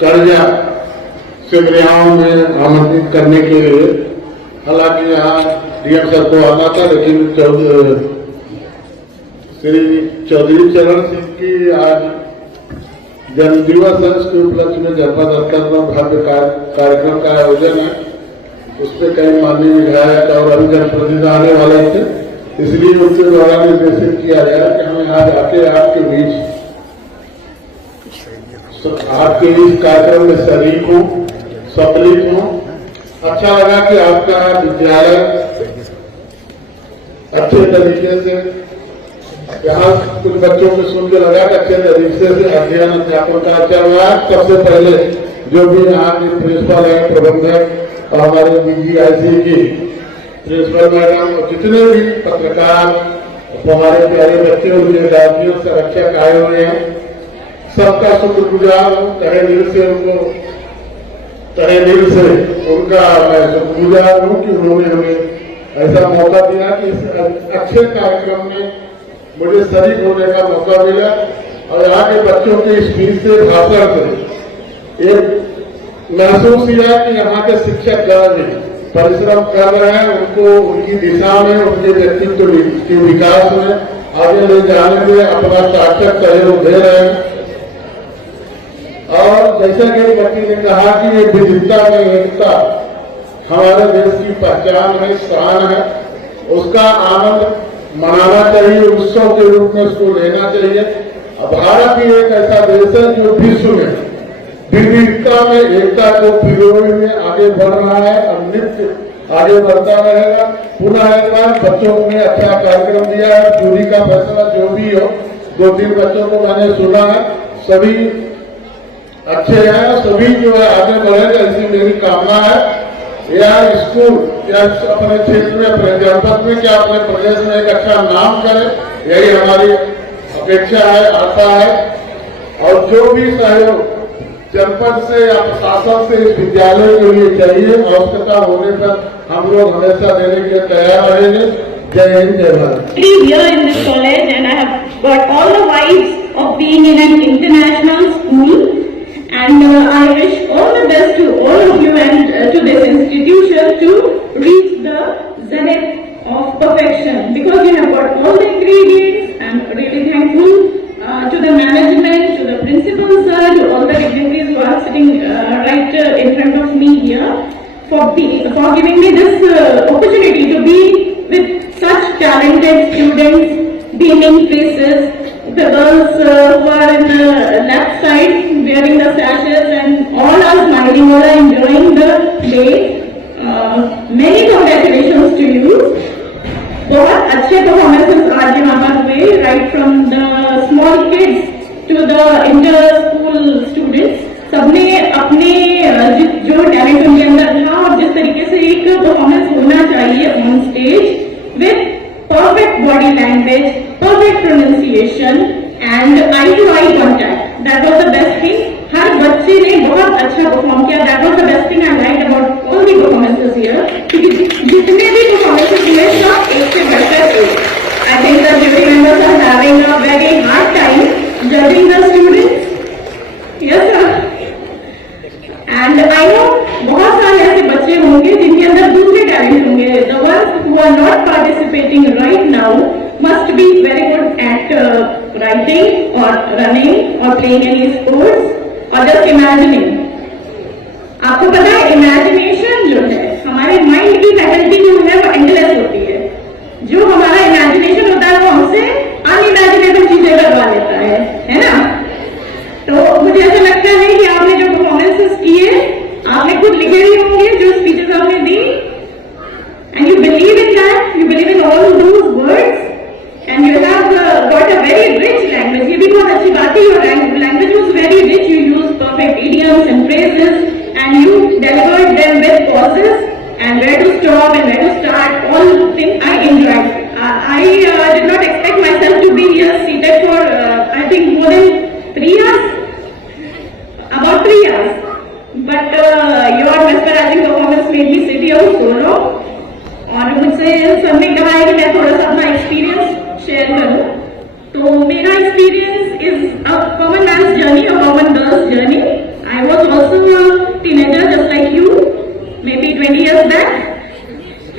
कर्जा सिमरियाओं में आमंत्रित करने के लिए, हालांकि यहाँ डीएम सर को आना था, लेकिन श्री चौधरी चरण सिंह की आज जन्मदिवस है, उसके उपलक्ष्य में जनपद स्तर पर भव्य कार्यक्रम का आयोजन है। उसमें कई माननीय विधायक और अन्य जनप्रतिनिधि आने वाले थे, इसलिए उनके द्वारा निर्देशित किया गया कि हमें आज आके आपके बीच कार्यक्रम में शरीक हूँ, सम्मिलित हूँ। अच्छा लगा कि आपका विद्यालय अच्छे तरीके से, यहाँ कुछ बच्चों को सुन के लगा कि अच्छे तरीके से अध्ययन अध्यापन का चल रहा है। सबसे पहले जो भी यहाँ के प्रिंसिपल है, प्रबंधक और हमारे बीजीआईसी की प्रिंसिपल मैडम और जितने भी पत्रकार हमारे प्यारे बच्चे उनके दादियों से रक्षक आए हुए हैं, सबका शुक्रगुजार हूँ। तहे दिल से उनका मैं शुक्रगुजार हूँ कि उन्होंने हमें ऐसा मौका दिया कि इस अच्छे कार्यक्रम में मुझे शरीक होने का मौका मिला। और यहाँ के बच्चों के स्पीच से, भाषण से एक महसूस किया कि यहाँ के शिक्षक गण परिश्रम कर रहे हैं, उनको उनकी दिशा में, उनके व्यक्तित्व के विकास में आगे ले जाने में अपना सार्थक सहयोग दे रहे हैं। और जैसा कि बच्ची ने कहा कि ये विविधता में एकता हमारे देश की पहचान है, शान है, उसका आनंद मनाना चाहिए, उत्सव के रूप में उसको लेना चाहिए। भारत ही एक ऐसा देश है जो विश्व में विविधता में एकता को पिरोए हुए आगे बढ़ रहा है और नित्य आगे बढ़ता रहेगा। पुनः एक बार बच्चों ने अच्छा कार्यक्रम दिया है, चोरी का फैसला जो भी हो, 2-3 बच्चों को मैंने सुना है, सभी अच्छे हैं, सभी जो है आगे बढ़ेगा, ऐसी मेरी कामना है। या स्कूल या अपने क्षेत्र में, अपने जनपद में, क्या अपने प्रदेश में एक अच्छा नाम करे, यही हमारी अपेक्षा है, आशा है। और जो भी सहयोग जनपद से या प्रशासन से इस विद्यालय के लिए चाहिए, आवश्यकता होने पर हम लोग हमेशा देने के लिए तैयार रहेंगे। जय हिंद, जय Bharat. Here in this college and I have got all the vibes of being in an international school, and I wish all the best to all of you and to this institution to reach the zenith of perfection, because you have got all the ingredients. I'm really thankful to the management, to the principal sir, to all the dignitaries who are sitting right in front of me here, for giving me this opportunity to be with such talented students, beaming faces. The girls who are in the left side wearing the sashes, and all are smiling, all are enjoying the day. Many congratulations to you. बहुत अच्छे performances आज यहाँ पर हुए, right from the small kids to the inter school students. सबने अपने जो talent उनके अंदर था और जिस तरीके से एक परफॉर्मेंस होना चाहिए on stage, with perfect body language, perfect pronunciation and eye-to-eye contact. That was the best thing. हर बच्चे ने बहुत अच्छा परफॉर्म किया. That was the best thing I liked about all the performances here. क्योंकि जितने भी performances हुए सब एक से बढ़कर एक. I think the jury members are having a very hard time judging the students. Yes sir. And I know बहुत सारे ऐसे बच्चे होंगे जिनके अंदर दूसरे टैलेंट होंगे. The ones who are not participating right now must be very good at writing or running or playing any sports or just imagining. आपको पता है इमेजिनेशन जो है हमारे माइंड की फैकल्टी जो है वो एंडलेस होती है. जो हमारा इमेजिनेशन होता है वो हमसे अनइमेजिनेबल चीजें करवा लेता है ना. तो मुझे ऐसा लगता है कि आपने जो परफॉर्मेंसेस किए, आपने खुद लिखे भी होंगे जो स्पीचेस आपने दी, and you believe in that, you believe in all those words, and you have got a very rich language. ये भी बहुत अच्छी बात है. Your language was very rich. You used perfect idioms and phrases, and you delivered them with pauses and where to stop and where to start. All things I enjoyed. I did not expect myself to be here seated for I think more than 3 hours. About 3 hours. But your mesmerizing performance made me sit here so long. और मुझसे सबने कहा है कि मैं थोड़ा सा अपना एक्सपीरियंस शेयर करूं. तो मेरा experience is a common man's journey, a common girl's journey. I was 20 years back.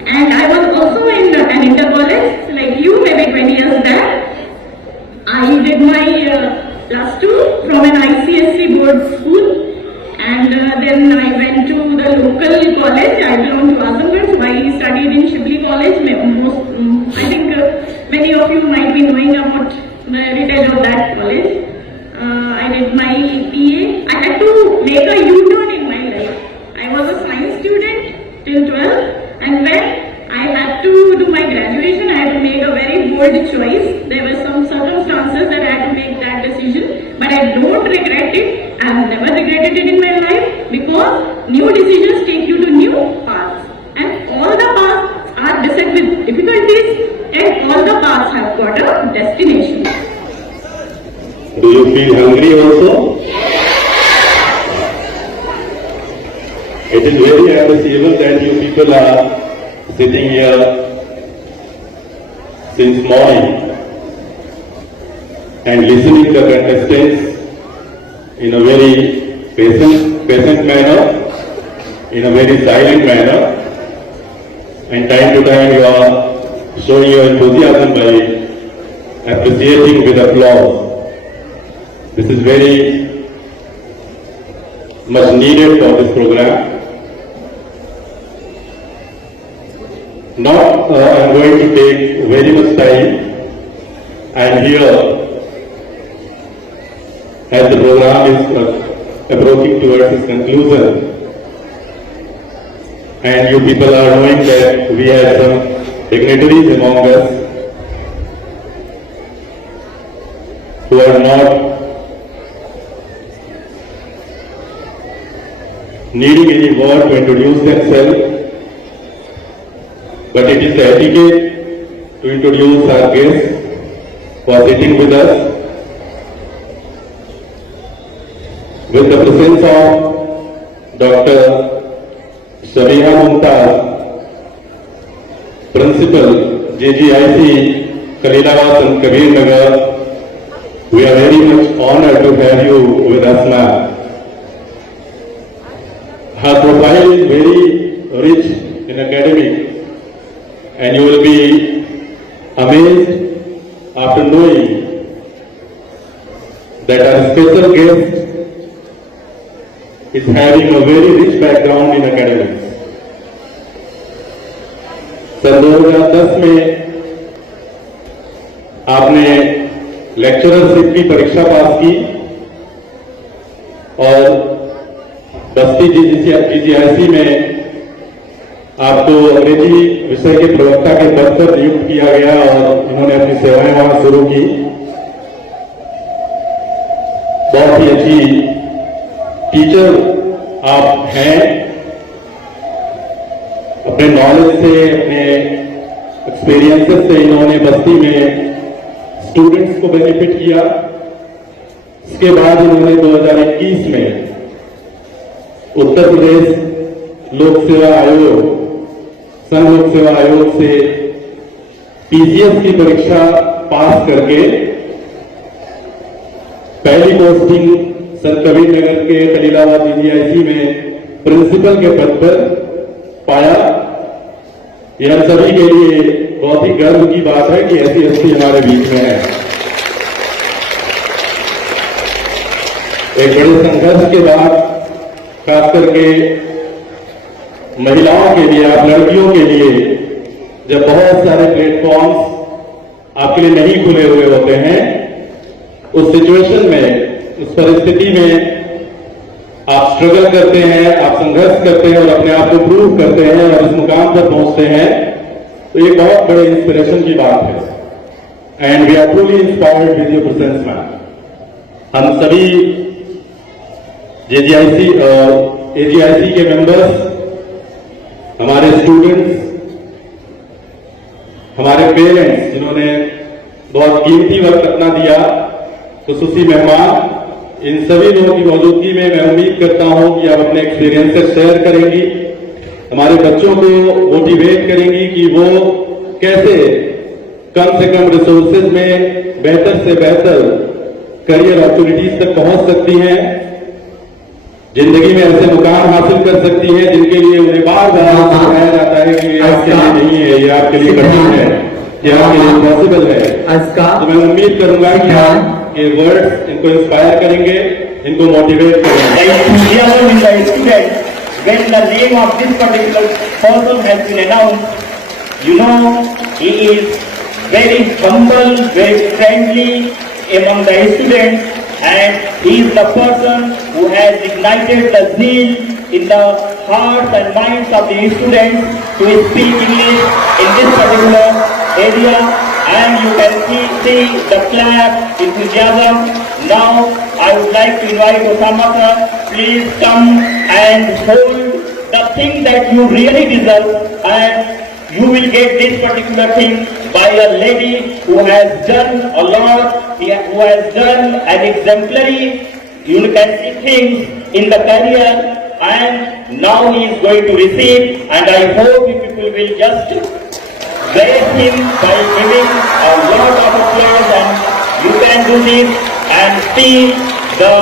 And I was also in an inter college, like you, maybe 20 years back. I did my plus 2 from an ICSE board school, and then I went to the local college. I belong to Azamgarh, so I studied in Shibli College. I think many of you might be knowing about the heritage of that college. I did my PA. I had to make a U-turn in my life. I was a science student till 12, and when I had to do my graduation, I had to make a very bold choice. There were some circumstances that I had to make that decision, but I don't regret it. I have never regretted it in my life, because new decisions take you to new paths, and all the paths are beset with difficulties, and all the paths have got a destination. Do you feel hungry also? It is very appreciable that you people are sitting here since morning and listening the contestants in a very patient manner, in a very silent manner, and time to time you are showing your enthusiasm by appreciating with applause. This is very much needed for this program. Now I am going to take very much time. I am here as the program is approaching towards its conclusion, and you people are knowing that we have some dignitaries among us who are not needing any word to introduce themselves, but it is the etiquette to introduce our guests who are sitting with us. With the presence of Dr. Shabiha Mumtaz, Principal, JGIC, Khalilabad and Kabir Nagar, we are very much honored to have you with us now. Her profile is very rich in academics, and you will be amazed after knowing that our special guest is having a very rich background in academics. सन 2010 में आपने lecturership की परीक्षा पास की और बस्ती GGIC में आपको अंग्रेजी विषय के प्रवक्ता के पद पर नियुक्त किया गया और उन्होंने अपनी सेवाएं वहां शुरू की। बहुत ही अच्छी टीचर आप हैं। अपने नॉलेज से, अपने एक्सपीरियंसेस से इन्होंने बस्ती में स्टूडेंट्स को बेनिफिट किया। इसके बाद इन्होंने 2021 में उत्तर प्रदेश लोक सेवा आयोग, संघ लोक सेवा आयोग से पीसीएस की परीक्षा पास करके पहली पोस्टिंग सर कबीर नगर के खलीलाबाद जीजीआईसी में प्रिंसिपल के पद पर पाया। यह हम सभी के लिए बहुत ही गर्व की बात है कि ऐसी हस्ती हमारे बीच में है। एक बड़े संघर्ष के बाद खास करके महिलाओं के लिए, आप लड़कियों के लिए, जब बहुत सारे प्लेटफॉर्म्स आपके लिए नहीं खुले हुए होते हैं, उस सिचुएशन में, उस परिस्थिति में आप स्ट्रगल करते हैं, आप संघर्ष करते हैं और अपने आप को प्रूव करते हैं और इस मुकाम पर पहुंचते हैं, तो ये बहुत बड़े इंस्पिरेशन की बात है। And we are truly inspired with your presence ma'am. हम सभी जेजीआईसी और एजीआईसी के मेंबर्स, हमारे स्टूडेंट्स, हमारे पेरेंट्स जिन्होंने बहुत कीमती वक्त अपना दिया, खुसूसी मेहमान, इन सभी लोगों की मौजूदगी में मैं उम्मीद करता हूं कि आप अपने एक्सपीरियंसेस शेयर करेंगी, हमारे बच्चों को मोटिवेट करेंगी कि वो कैसे कम से कम रिसोर्सेज में बेहतर से बेहतर करियर अपॉर्चुनिटीज तक पहुंच सकती हैं। जिंदगी में ऐसे मुकाम हासिल कर सकती है जिनके लिए उन्हें बार बार बताया जाता है कि ये आपके लिए नहीं है, ये आपके लिए कठिन है, ये आपके लिए पॉसिबल है। तो मैं उम्मीद करूंगा कि आप ये वर्ड्स इनको इंस्पायर करेंगे, इनको मोटिवेट करेंगे। The enthusiasm in the student when the name of this particular person has been announced, you know, he is very humble, very friendly among the students, and he is the person who has ignited the zeal in the hearts and minds of the students to speak English in this particular area. And you can see the clap, enthusiasm. Now I would like to invite Osama sir, please come and hold the thing that you really deserve, and you will get this particular thing by a lady who has done a lot, who has done an exemplary, you can see things in the career, and now he is going to receive, and I hope you people will just praise him by giving a lot of applause, and you can do this and see the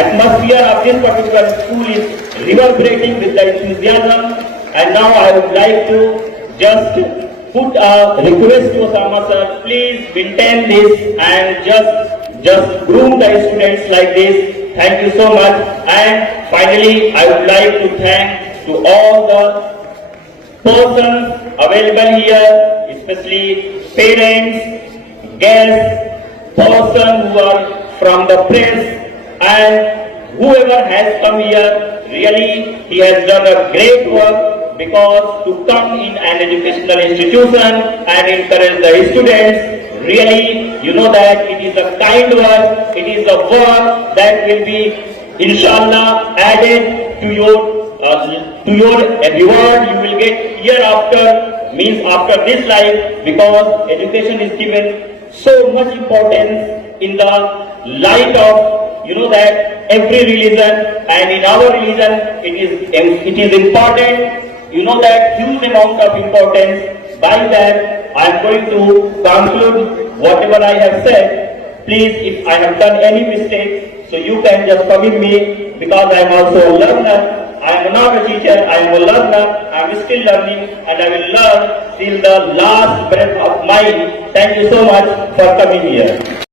atmosphere of this particular school is reverberating with the enthusiasm. And now I would like to just put a request to Osama sir, please maintain this and just groom the students like this. Thank you so much. And finally, I would like to thank to all the persons available here, especially parents, guests, persons who are from the press, and whoever has come here. Really, he has done a great work, because to come in an educational institution and encourage the students, really, you know that it is a kind work, it is a work that will be, inshallah, added to your reward you will get hereafter, means after this life, because education is given so much importance in the light of, you know that every religion, and in our religion it is important, you know that huge amount of importance. By that I am going to conclude whatever I have said. Please, if I have done any mistake, so you can just forgive me, because I am also a learner. I am not a teacher, I am a learner, I am still learning, and I will learn till the last breath of mine. Thank you so much for coming here.